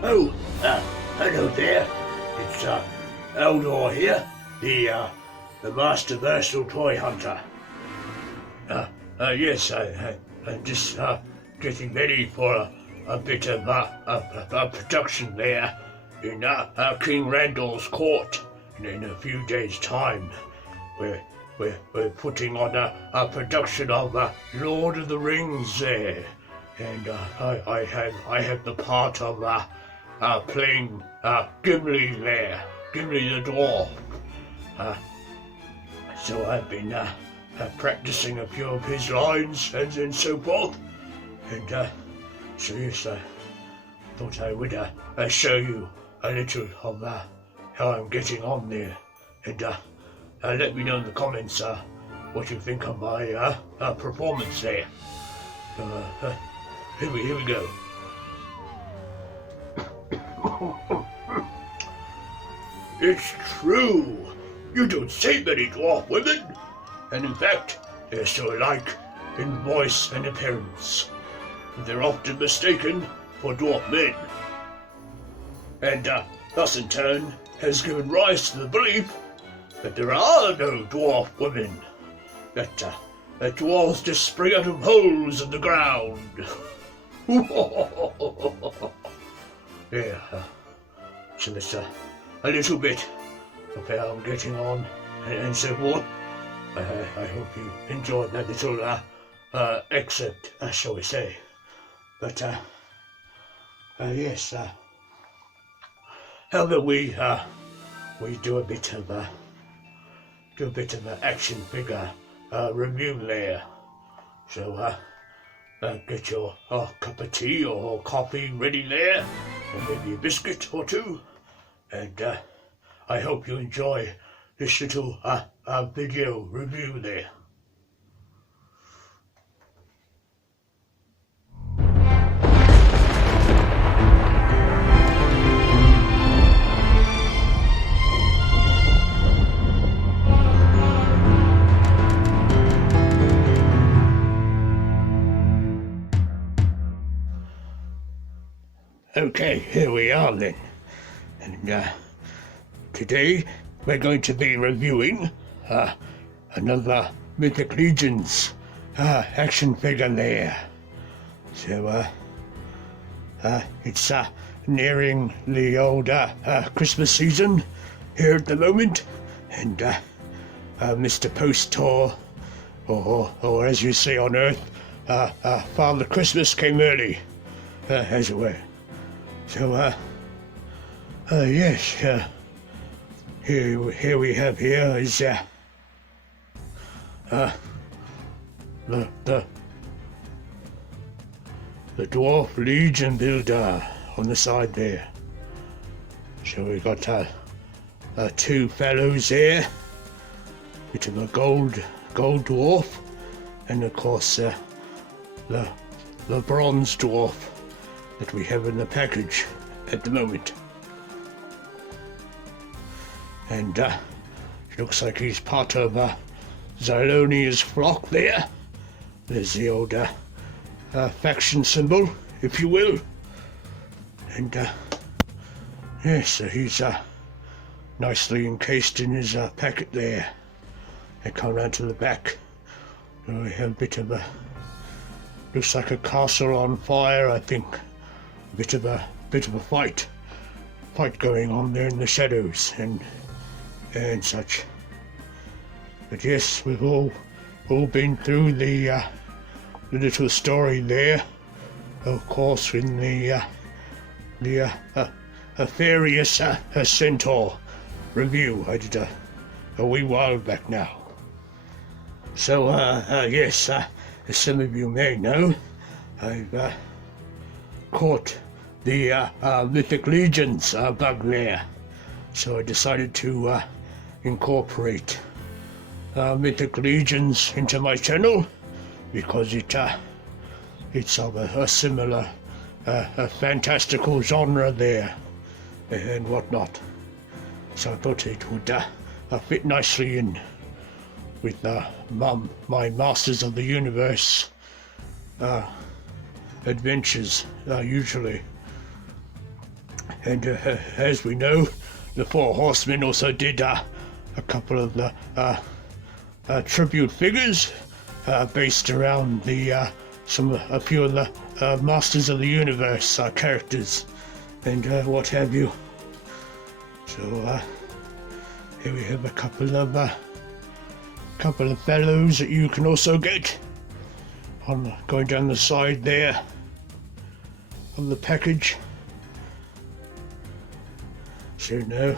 Oh, hello there. It's Eldor here, the Masterversal-Toyhunter. Yes, I'm just getting ready for a bit of a production there in King Randall's court. In a few days' time, we're putting on a production of Lord of the Rings there, and I have the part of playing Gimli there, Gimli the dwarf. So I've been practicing a few of his lines and so forth, and so yes, I thought I would show you a little of how I'm getting on there, and let me know in the comments what you think of my performance there. Here we go. It's true. You don't see many dwarf women, and in fact, they're so alike in voice and appearance. They're often mistaken for dwarf men, and thus in turn has given rise to the belief that there are no dwarf women, that dwarves just spring out of holes in the ground. Yeah, so that's a little bit of how I'm getting on and so forth. I hope you enjoyed that little excerpt, shall we say. But yes, how about we do a bit of an action figure review there. So get your cup of tea or coffee ready there, and maybe a biscuit or two, and I hope you enjoy this little video review there. Okay, here we are then, and today we're going to be reviewing another Mythic Legions action figure there. So it's nearing the old Christmas season here at the moment, and Mr. Post-Tour, or as you say on Earth, Father Christmas came early, as it were. So, yes, here we have is the Dwarf Legion Builder on the side there. So we got two fellows there, bit of a gold dwarf, and of course the bronze dwarf that we have in the package at the moment. And it looks like he's part of Zylonia's flock there. There's the old faction symbol, if you will. And yes, so he's nicely encased in his packet there. And come round to the back. We have a bit of a, looks like a castle on fire, I think. A bit of a fight going on there in the shadows and such. But yes, we've all been through the little story there. Of course, in the Furious Centaur review I did a wee while back now. So yes, as some of you may know, I've caught the Mythic Legions bug there, so I decided to incorporate Mythic Legions into my channel because it's of a similar fantastical genre there and whatnot. So I thought it would fit nicely in with my Masters of the Universe adventures usually. And as we know, the Four Horsemen also did a couple of the tribute figures based around a few of the Masters of the Universe characters and what have you. So here we have a couple of fellows that you can also get on going down the side there of the package. So no,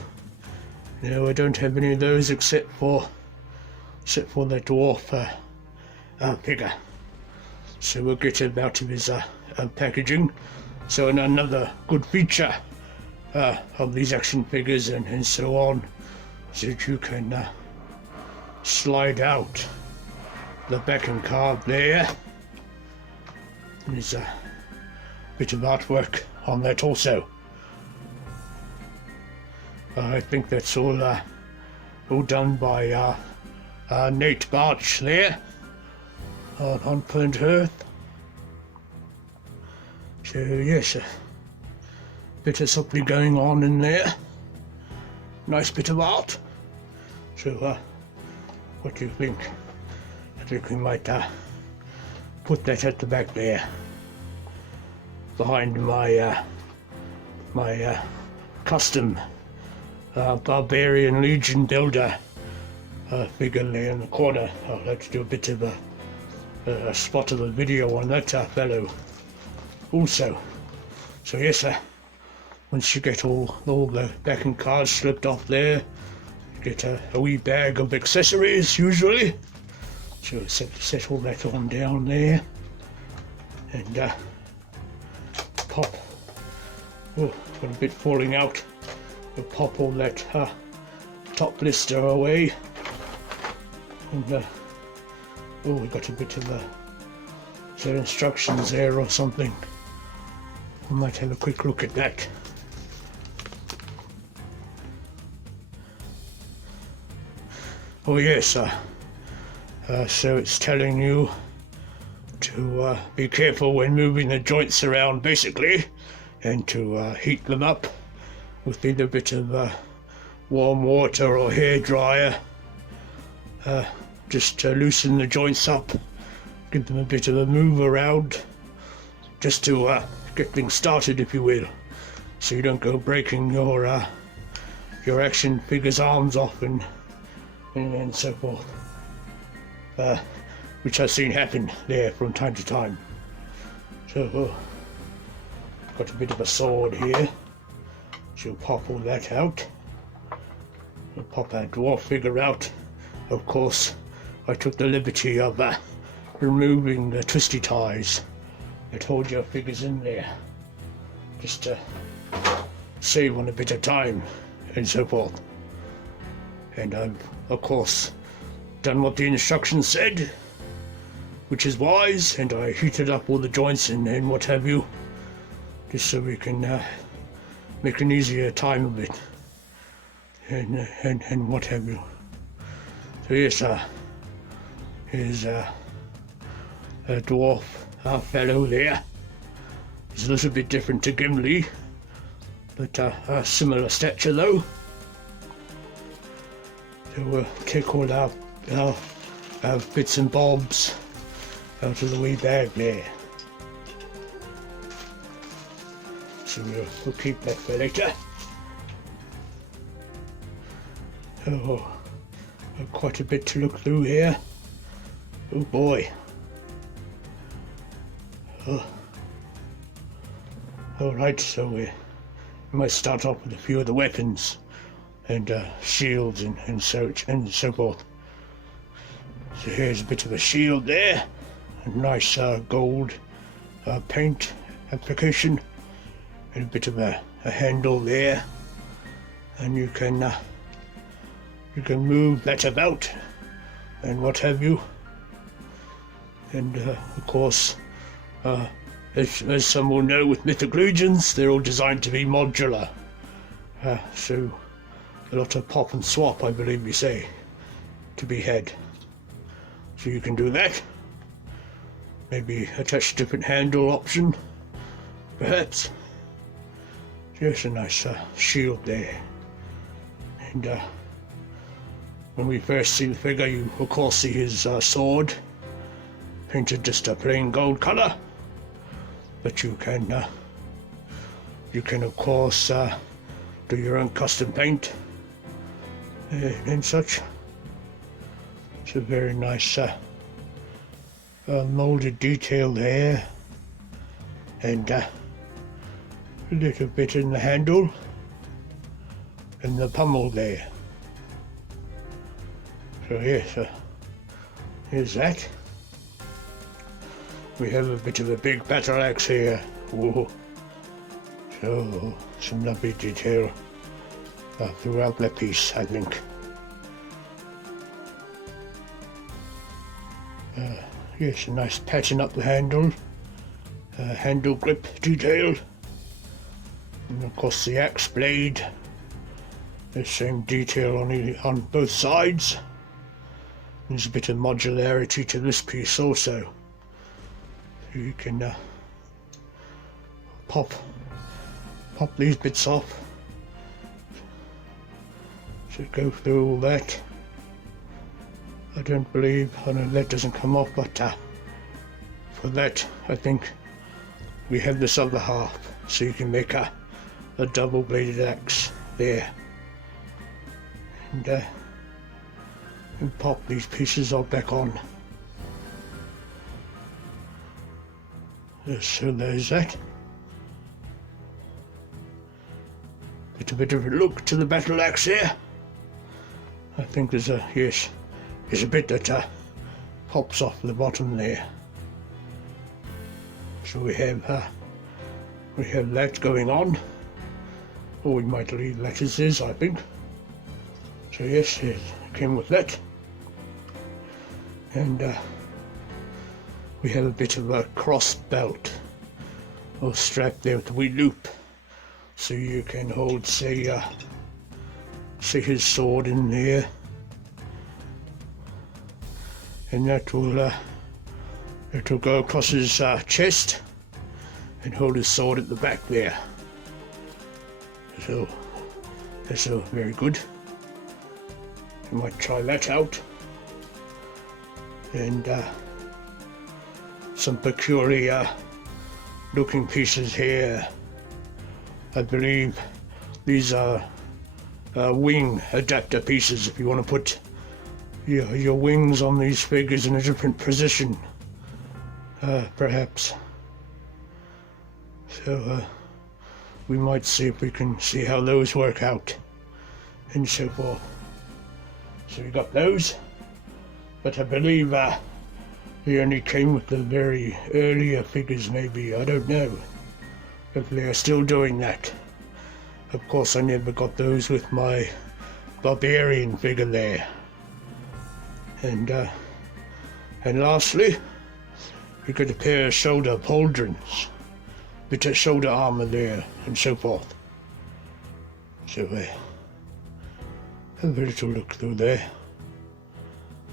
I don't have any of those except for the dwarf figure. So we'll get him out of his packaging. So another good feature of these action figures and so on, so that you can slide out the backing card there. There's a bit of artwork on that also. I think that's all done by Nate Barch there on Planet Earth. So yes, a bit of something going on in there. Nice bit of art. So what do you think? I think we might put that at the back there, behind my custom Barbarian Legion Builder figure there in the corner. I'll have to do a bit of a spot of the video on that fellow also. So yes, once you get all the backing cards slipped off there, you get a wee bag of accessories usually. So set all that on down there and pop. Oh, got a bit falling out. We'll pop all that top blister away. And oh, we got a bit of some instructions there or something. I might have a quick look at that. Oh yes, so it's telling you to be careful when moving the joints around basically, and to heat them up with either a bit of warm water or hairdryer, just to loosen the joints up, give them a bit of a move around, just to get things started, if you will, so you don't go breaking your action figure's arms off and so forth, which I've seen happen there from time to time. So got a bit of a sword here. So pop all that out. We'll pop our dwarf figure out. Of course, I took the liberty of removing the twisty ties that hold your figures in there, just to save on a bit of time and so forth. And I've, of course, done what the instructions said, which is wise, and I heated up all the joints and what have you, just so we can make an easier time of it, and what have you. So yes, here's a dwarf fellow there. He's a little bit different to Gimli, but a similar stature though. So we'll take all our bits and bobs out of the wee bag there. So we'll keep that for later. Oh, quite a bit to look through here. Oh boy. Oh. Alright, so we might start off with a few of the weapons and shields and so forth. So here's a bit of a shield there, a nice gold paint application, and a bit of a handle there, and you can move that about and what have you. And of course, as some will know, with Mythic Legions, they're all designed to be modular, so a lot of pop and swap, I believe we say, to be had. So you can do that. Maybe attach a different handle option, perhaps. Just a nice shield there. And when we first see the figure, you of course see his sword, painted just a plain gold color. But you can of course do your own custom paint and such. It's a very nice molded detail there, and a little bit in the handle and the pommel there. So yes, here's that. We have a bit of a big battle axe here. Whoa. So some lovely detail throughout the piece, I think. Yes, a nice pattern up the handle, handle grip detail, and of course the axe blade, the same detail on both sides. There's a bit of modularity to this piece also. So you can pop these bits off. So go through all that. I don't believe, I know that doesn't come off, but for that I think we have this other half, so you can make a double bladed axe there. And pop these pieces all back on. So there's that. It's a bit of a look to the battle axe here. I think there's a, yes, there's a bit that pops off the bottom there. So we have that going on. Or we might leave that as is, I think. So yes, it came with that. And we have a bit of a cross belt or strap there with a wee loop, so you can hold, say his sword in there, and that will it'll go across his chest and hold his sword at the back there. So that's very good. You might try that out. And some peculiar looking pieces here. I believe these are wing adapter pieces, if you want to put your wings on these figures in a different position, perhaps. So we might see if we can see how those work out and so forth. So we got those, but I believe they only came with the very earlier figures, maybe. I don't know if they are still doing that. Of course, I never got those with my barbarian figure there. And lastly, we got a pair of shoulder pauldrons, bit of shoulder armor there, and so forth. So have a little look through there.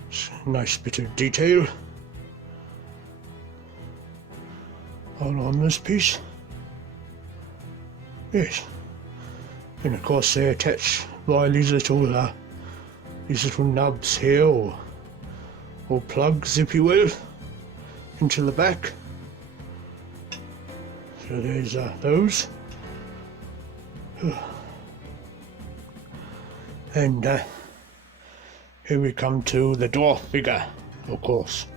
It's a nice bit of detail all on this piece. Yes, and of course they're attached by these little nubs here, or plugs, if you will, into the back. So there's those. And here we come to the dwarf figure, of course.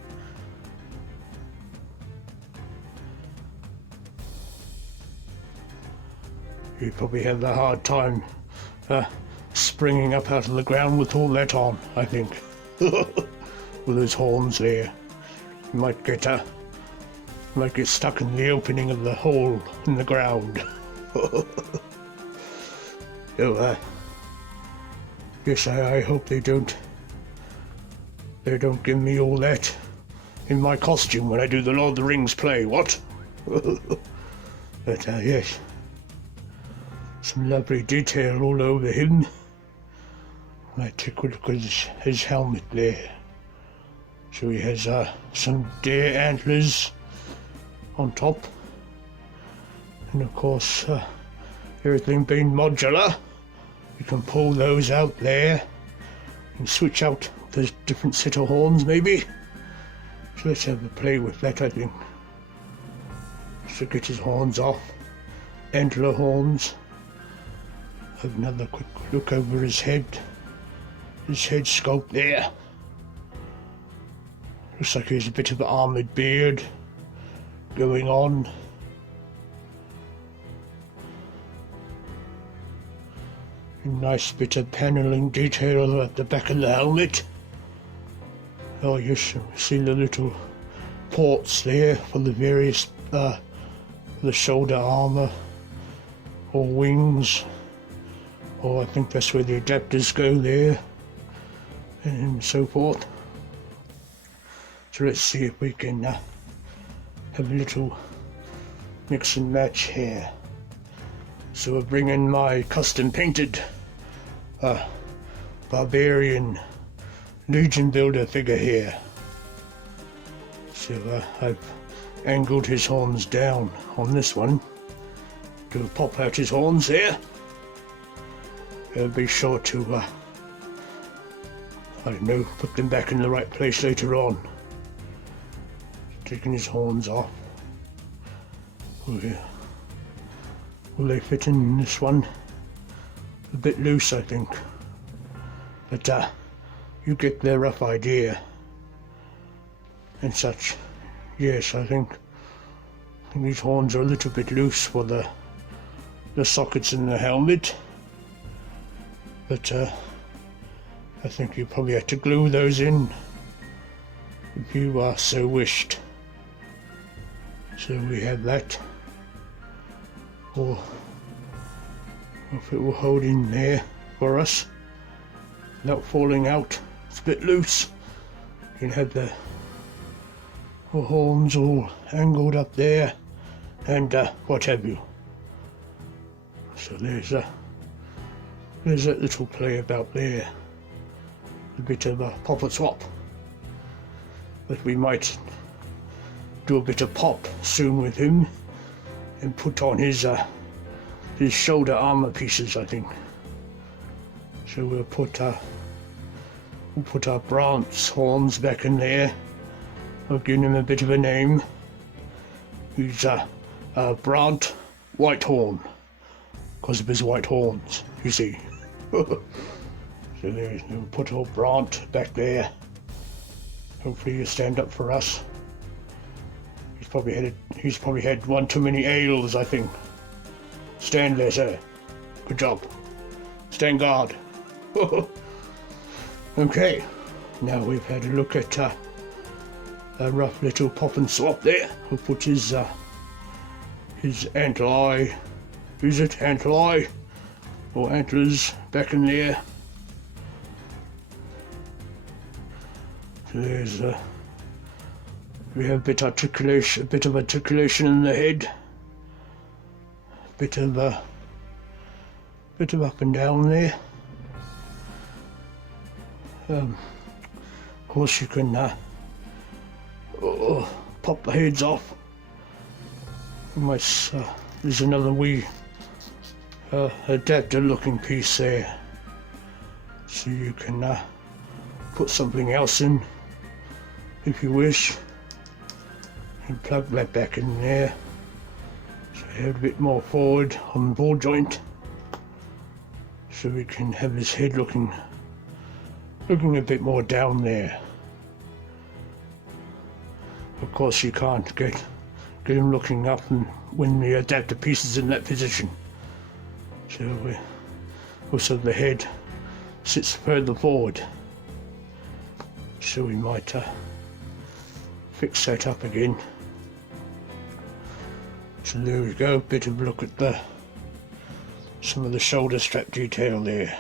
You probably have a hard time springing up out of the ground with all that on, I think. With those horns there. You might get stuck in the opening of the hole in the ground. So, yes, I hope they don't give me all that in my costume when I do the Lord of the Rings play, what? But yes, some lovely detail all over him. I took a look at his helmet there. So he has some deer antlers on top, and of course everything being modular, you can pull those out there and switch out the different set of horns maybe. So let's have a play with that, I think. So get his horns off, antler horns. Have another quick look over his head sculpt there. Looks like there's a bit of an armoured beard going on. A nice bit of panelling detail at the back of the helmet. Oh, you should see the little ports there for the various, the shoulder armour or wings. Oh, I think that's where the adapters go there and so forth. So let's see if we can have a little mix and match here. So we're bringing my custom painted barbarian Legion Builder figure here. So I've angled his horns down on this one to pop out his horns there. I'll be sure to, I don't know, put them back in the right place later on. Taking his horns off. Oh, yeah. Will they fit in this one? A bit loose, I think. But you get the rough idea and such. Yes, I think these horns are a little bit loose for the sockets in the helmet. But I think you probably have to glue those in if you so wished. So we have that. Or if it will hold in there for us without falling out. It's a bit loose. You can have the horns all angled up there and what have you. So there's that little play about there. A bit of a pop and swap. But we might do a bit of pop soon with him and put on his shoulder armor pieces, I think. So we'll put our bronze horns back in there. I'll give him a bit of a name. He's Brant Whitehorn, because of his white horns, you see. So there's, we'll put old Brant back there. Hopefully he'll stand up for us. He's probably had one too many ales, I think. Stand there, sir. Good job. Stand guard. Okay, now we've had a look at a rough little pop and swap there. We'll put his antler, is it antler or antlers back in there. So there's we have a bit of articulation in the head, a bit of up and down there. Of course you can pop the heads off. There's another wee adapter looking piece there, so you can put something else in if you wish. And plug that back in there, so you have a bit more forward on the ball joint, so we can have his head looking a bit more down there. Of course you can't get him looking up and when the adapter piece is in that position. So also the head sits further forward. So we might fix that up again. So there we go, bit of a look at some of the shoulder strap detail there.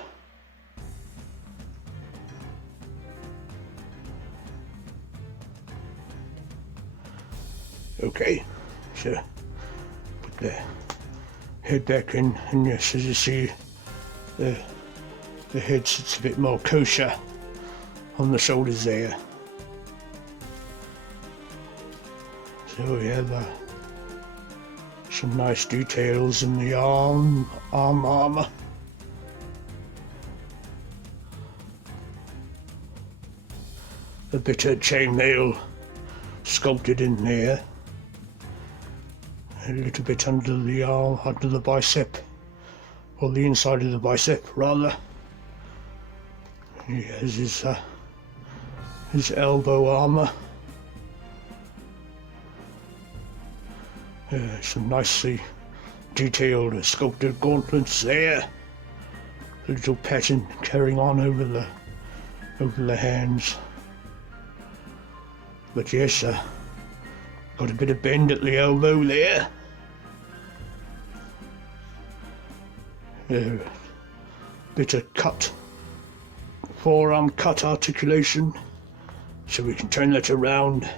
Okay, so put the head back in, and yes, as you see, the head sits a bit more kosher on the shoulders there. So we have Some nice details in the arm armour. A bit of chainmail sculpted in there. A little bit under the arm, under the bicep, or the inside of the bicep rather. He has his elbow armour. Some nicely detailed sculpted gauntlets there. A little pattern carrying on over the hands. But yes, got a bit of bend at the elbow there. Bit of cut, forearm cut articulation. So we can turn that around,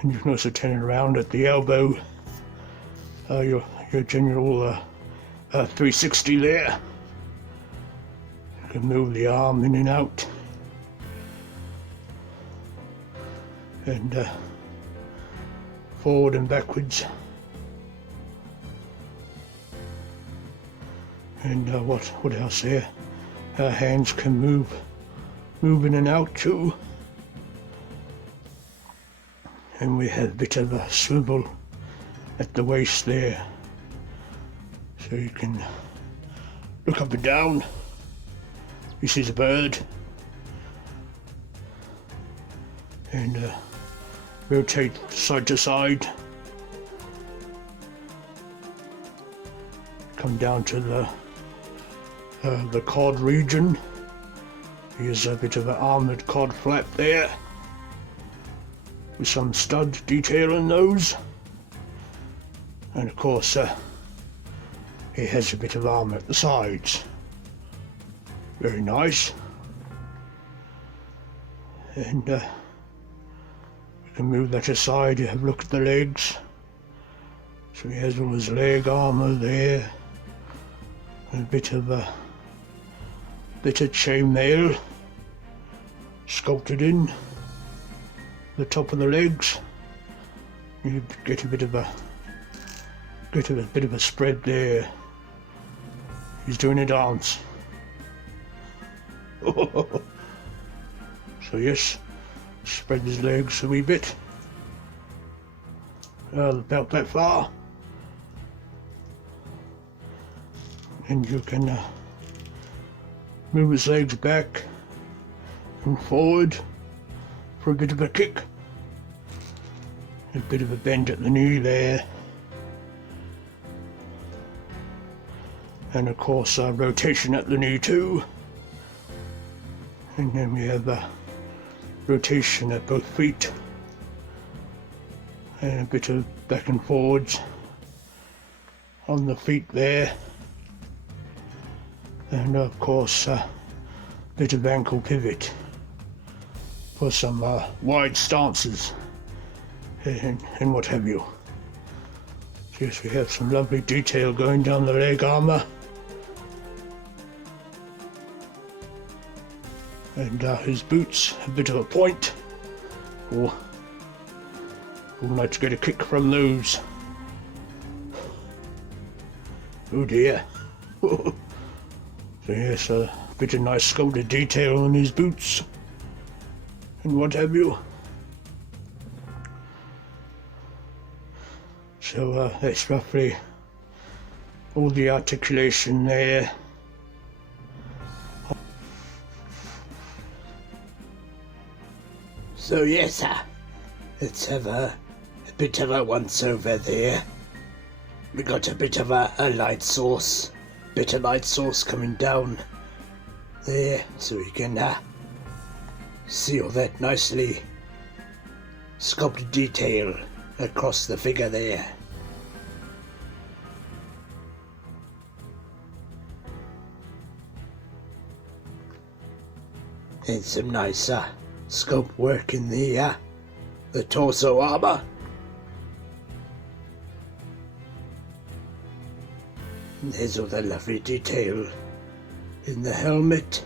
and you can also turn it around at the elbow. Your general 360 there. You can move the arm in and out, and forward and backwards. And what else there? Our hands can move in and out too. And we have a bit of a swivel at the waist there, so you can look up and down. This is a bird, and rotate side to side. Come down to the cod region. Here's a bit of an armoured cod flap there, with some stud detail in those. And of course, it has a bit of armour at the sides. Very nice. And you can move that aside. You have a look at the legs. So he has all his leg armour there. And a bit of chainmail sculpted in the top of the legs. You get a bit of a spread there. He's doing a dance. So yes, spread his legs a wee bit. About that far. And you can move his legs back and forward for a bit of a kick. A bit of a bend at the knee there. And of course rotation at the knee too. And then we have rotation at both feet. And a bit of back and forwards on the feet there. And of course a bit of ankle pivot for some wide stances and what have you. So yes, we have some lovely detail going down the leg armour. And his boots, a bit of a point. Oh, would like to get a kick from those. Oh dear. So yes, a bit of nice sculpted detail on his boots and what have you. So that's roughly all the articulation there. So yes, let's have a bit of a once over there. We got a bit of a light sauce, coming down there, so we can see all that nicely sculpted detail across the figure there. And some nice sculpt work in the torso armor. And there's all the lovely detail in the helmet.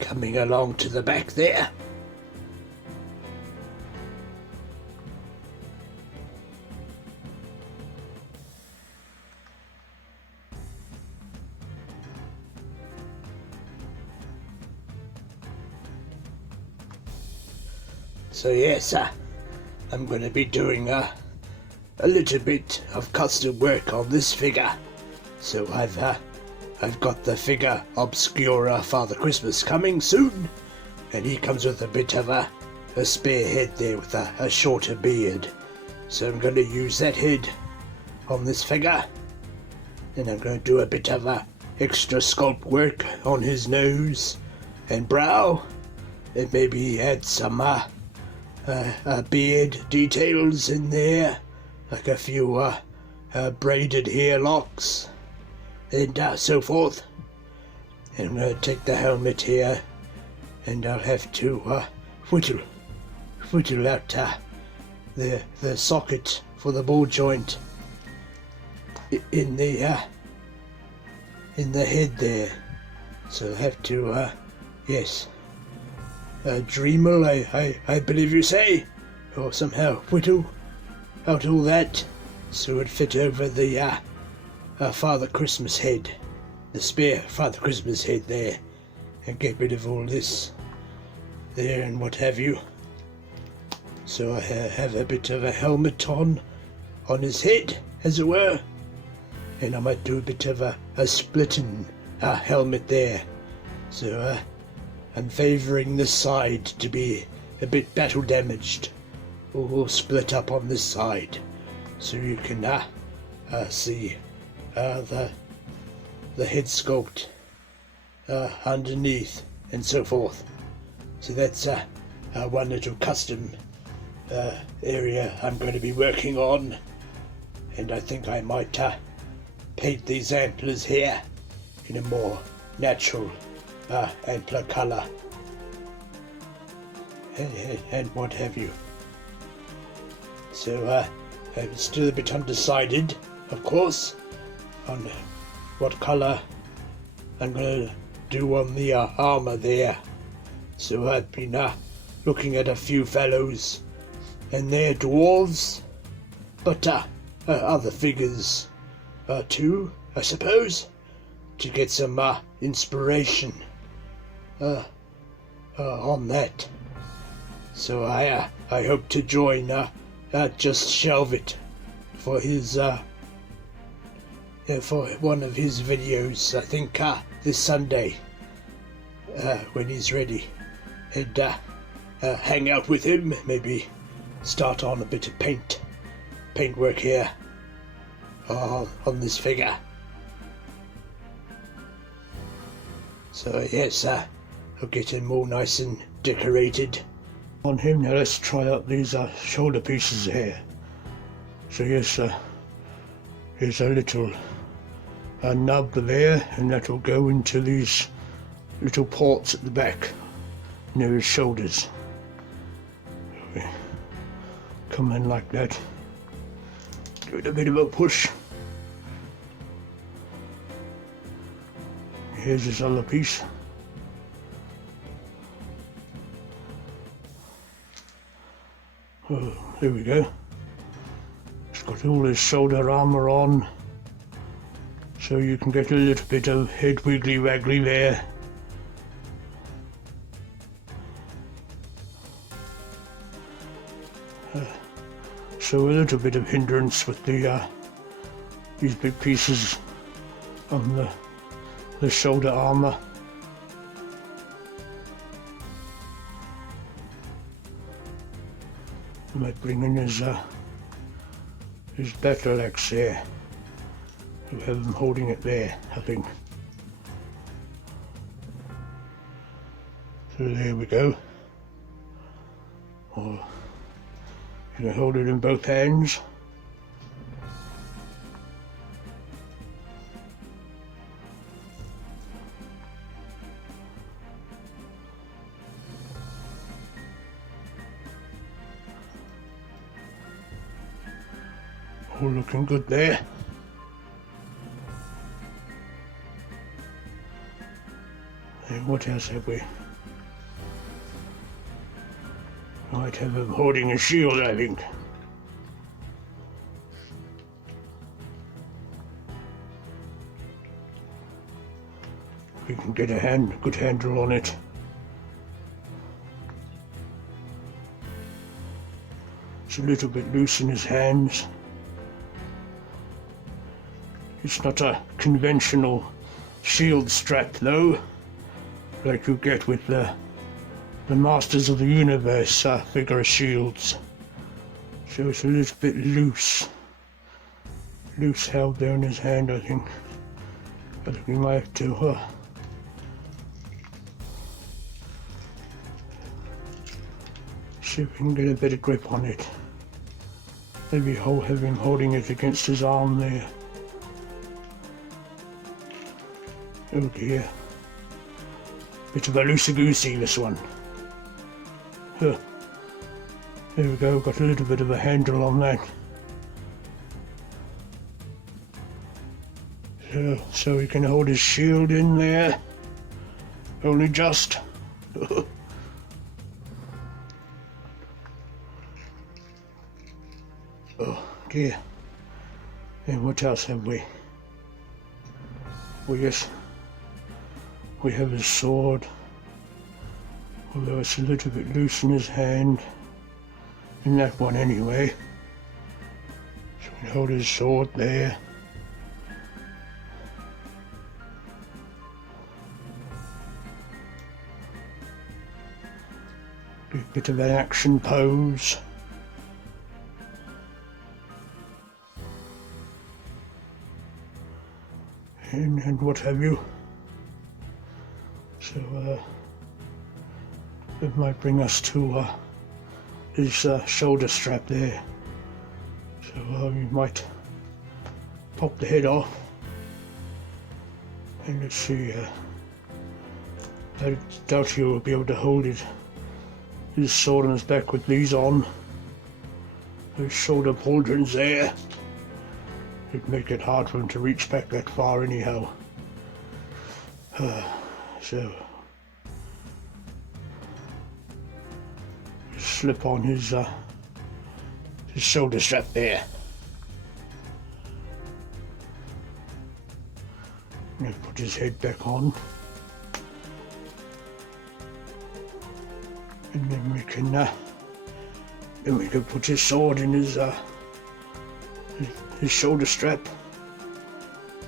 Coming along to the back there. So yes, I'm going to be doing a little bit of custom work on this figure. So I've got the figure Obscura Father Christmas coming soon, and he comes with a bit of a spare head there with a shorter beard. So I'm going to use that head on this figure, and I'm going to do a bit of extra sculpt work on his nose and brow, and maybe add some beard details in there, like a few braided hair locks and so forth. And I'm going to take the helmet here, and I'll have to whittle out the socket for the ball joint in the head there. So I'll have to Dremel, I believe you say, or somehow whittle out all that so it fit over the Father Christmas head, the spare Father Christmas head there, and get rid of all this there and what have you. So I have a bit of a helmet on his head, as it were, and I might do a bit of a splitting helmet there. So I'm favouring this side to be a bit battle damaged, or split up on this side, so you can see the head sculpt underneath and so forth. So that's one little custom area I'm going to be working on, and I think I might paint these antlers here in a more natural antler colour and what have you. So I'm still a bit undecided, of course, on what colour I'm going to do on the armour there. So I've been looking at a few fellows, and they're dwarves, but other figures too, I suppose, to get some inspiration on that. So I hope to join Just Shelve It for his for one of his videos, I think this Sunday, when he's ready, and hang out with him, maybe start on a bit of paint work here on this figure. So yes, I'll get him all nice and decorated. On him now, let's try out these shoulder pieces here. So yes, here's a little nub there, and that will go into these little ports at the back near his shoulders. Come in like that. Give it a bit of a push. Here's his other piece. Oh, there we go. It's got all his shoulder armour on, so you can get a little bit of head wiggly waggly there. So a little bit of hindrance with these big pieces on the shoulder armour. I might bring in his battle axe there. We'll have him holding it there, I think. So there we go. Or you hold it in both hands. All looking good there. And what else have we? Might have him holding a shield, I think. We can get a good handle on it. It's a little bit loose in his hands. It's not a conventional shield strap though, like you get with the Masters of the Universe figure shields. So it's a little bit loose. Loose held there in his hand, I think. I think we might have to see if we can get a better grip on it. Maybe have him holding it against his arm there. Oh dear. Bit of a loosey-goosey, this one. There we go, got a little bit of a handle on that. So he can hold his shield in there. Only just. Oh dear. And what else have we? Well, yes, we have his sword, although it's a little bit loose in his hand, in that one anyway. So we hold his sword there. Do a bit of an action pose. And what have you. So it might bring us to his shoulder strap there. So we might pop the head off. And let's see, I doubt you will be able to hold it. His sword on his back with these on. Those shoulder pauldrons there. It'd make it hard for him to reach back that far anyhow. So slip on his shoulder strap there. Now put his head back on. And then we can put his sword in his shoulder strap,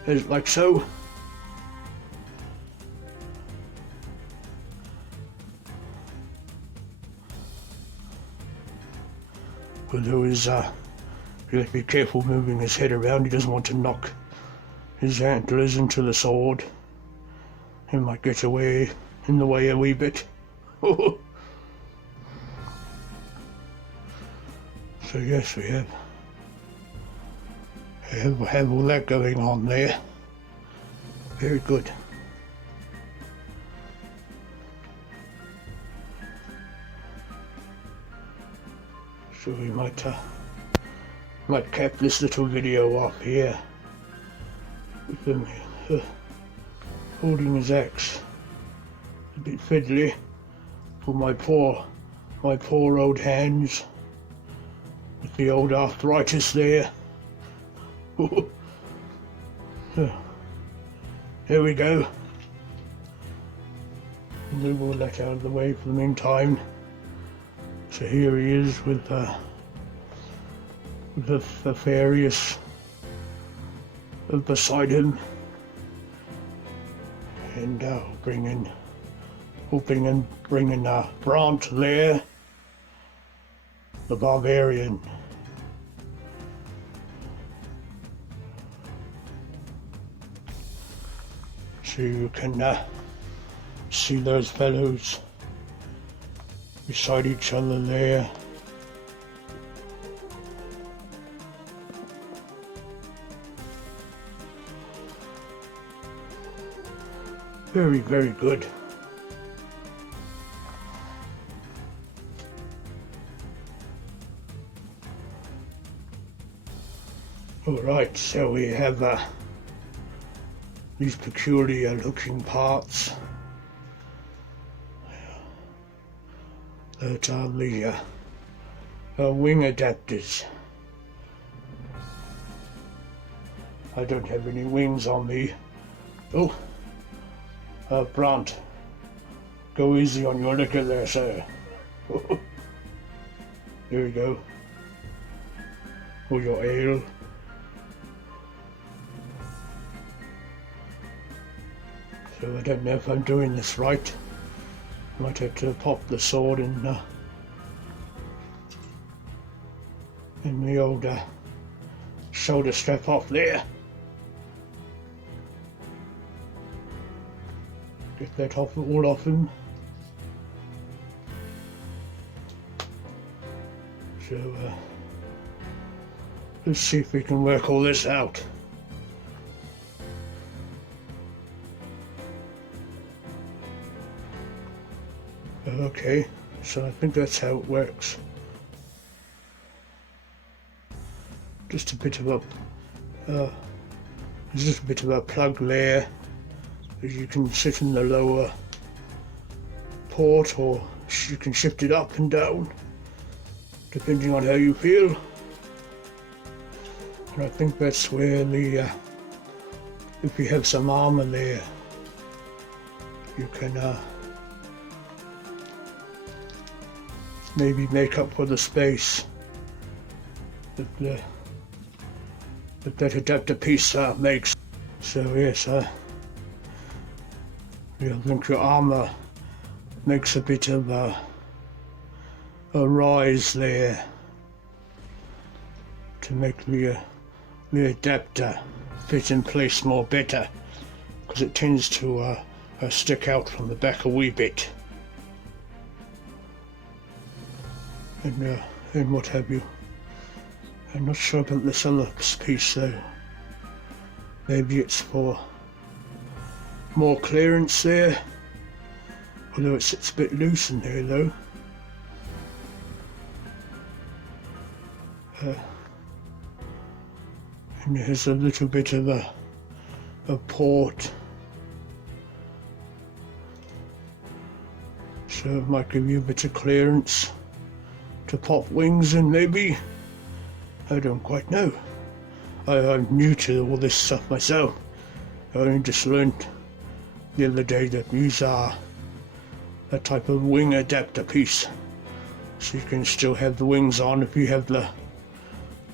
like so. Although you have to be careful moving his head around, he doesn't want to knock his antlers into the sword. He might get away in the way a wee bit. So yes, we have all that going on there. Very good. So we might cap this little video off here with him holding his axe. A bit fiddly for my poor old hands with the old arthritis there. There we go. Move all that out of the way for the meantime. So here he is with the Farius beside him, and bringing Brant there, the barbarian. So you can see those fellows beside each other there. Very, very good. All right, so we have these peculiar looking parts that are the wing adapters. I don't have any wings on me. Oh, Brant, go easy on your liquor there, sir. There we go. or your ale. So I don't know if I'm doing this right. Might have to pop the sword in the old shoulder strap off there. Get that all off him. So let's see if we can work all this out. Okay, so I think that's how it works. Just a bit of a plug there, as you can sit in the lower port, or you can shift it up and down, depending on how you feel. And I think that's where if you have some armor there, you can maybe make up for the space that that adapter piece makes. So yes, I think your armor makes a bit of a rise there to make the adapter fit in place more better, because it tends to stick out from the back a wee bit, and what have you. I'm not sure about this other piece though. Maybe it's for more clearance there, although it sits a bit loose in there though. And there's a little bit of a port, so it might give you a bit of clearance to pop wings in, maybe. I don't quite know. I'm new to all this stuff myself. I only just learned the other day that these are a type of wing adapter piece, so you can still have the wings on if you have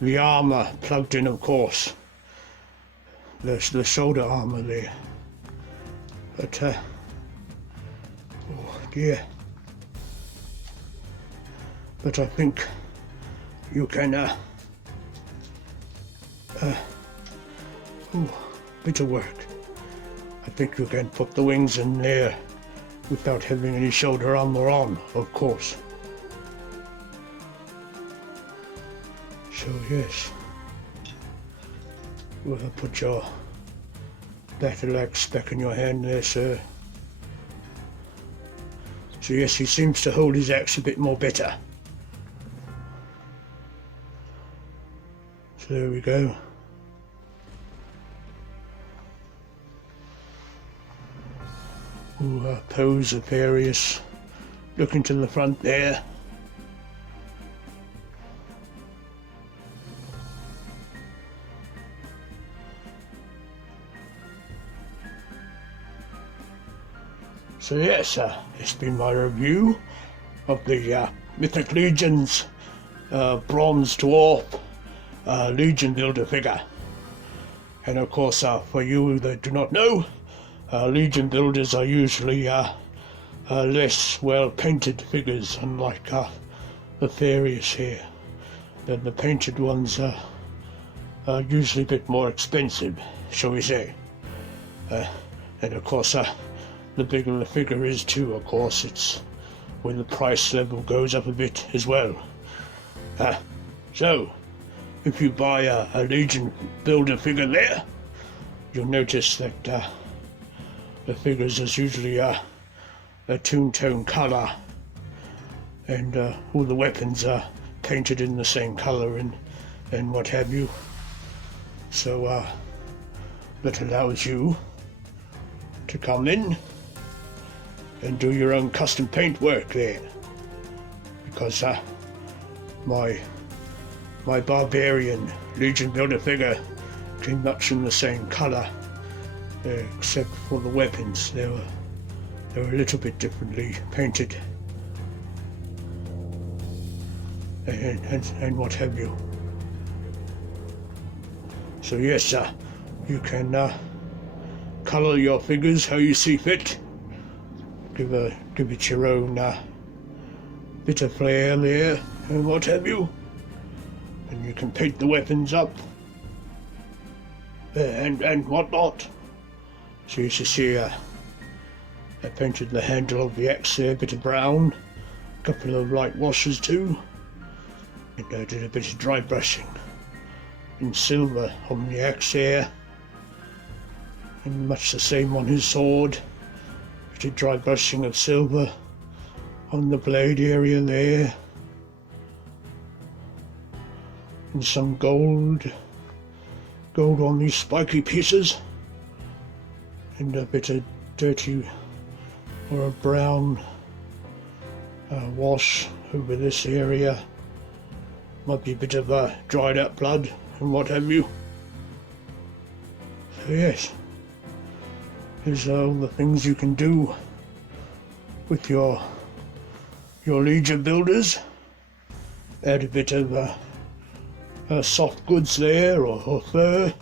the armor plugged in, of course. There's the shoulder armor there. But oh dear. But I think you can bit of work. I think you can put the wings in there without having any shoulder armor on, of course. So yes, we'll put your battle axe back in your hand there, sir. So yes, he seems to hold his axe a bit more better. So there we go. Ooh, pose of various. Looking to the front there. So yes, it's been my review of the Mythic Legions Bronze Dwarf Legion Builder figure. And of course, for you that do not know, Legion Builders are usually less well painted figures, unlike the fairies here. Then the painted ones are usually a bit more expensive, shall we say. And of course, the bigger the figure is too, of course, it's when the price level goes up a bit as well. So, if you buy a Legion Builder figure there, you'll notice that the figures is usually a two-tone colour, and all the weapons are painted in the same colour and what have you. So that allows you to come in and do your own custom paint work there, because my barbarian Legion Builder figure came much in the same colour, except for the weapons. They were a little bit differently painted, and what have you. So yes, you can colour your figures how you see fit. Give it your own bit of flair there and what have you. And you can paint the weapons up and whatnot. So you should see I painted the handle of the axe there, a bit of brown, a couple of light washes too, and I did a bit of dry brushing in silver on the axe there, and much the same on his sword. I did dry brushing of silver on the blade area there, and some gold on these spiky pieces, and a bit of dirty or a brown wash over this area. Might be a bit of dried up blood and what have you. So yes, here's all the things you can do with your Legion builders. Add a bit of soft goods there, or fur,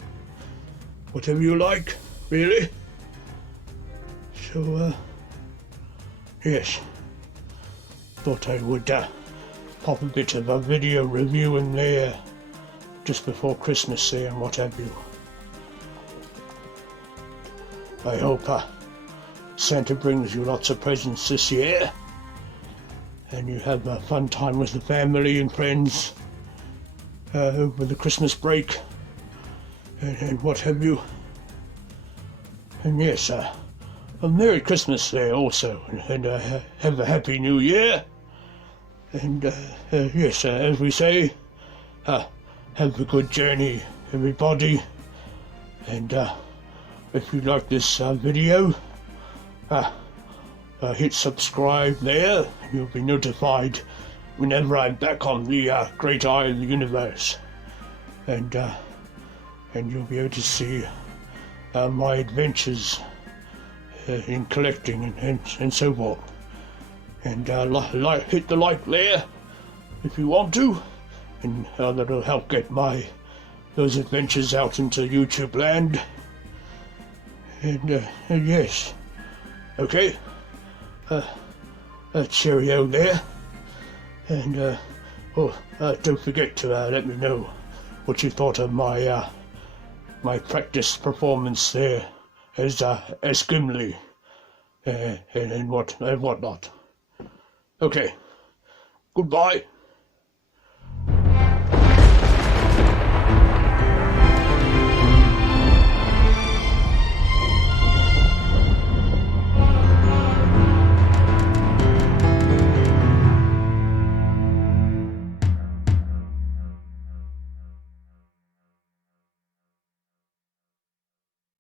whatever you like, really. So yes, thought I would pop a bit of a video review in there just before Christmas there and what have you. I hope Santa brings you lots of presents this year and you have a fun time with the family and friends over the Christmas break and what have you. And yes, a Merry Christmas there also, and have a Happy New Year. And yes, as we say, have a good journey, everybody. And if you like this video, hit subscribe there. You'll be notified whenever I'm back on the Great Eye of the Universe, and you'll be able to see my adventures in collecting and so forth. And hit the like there if you want to, and that'll help get those adventures out into YouTube land. And yes, okay, cheerio there. And don't forget to let me know what you thought of my practice performance there as Gimli and whatnot. Okay, goodbye.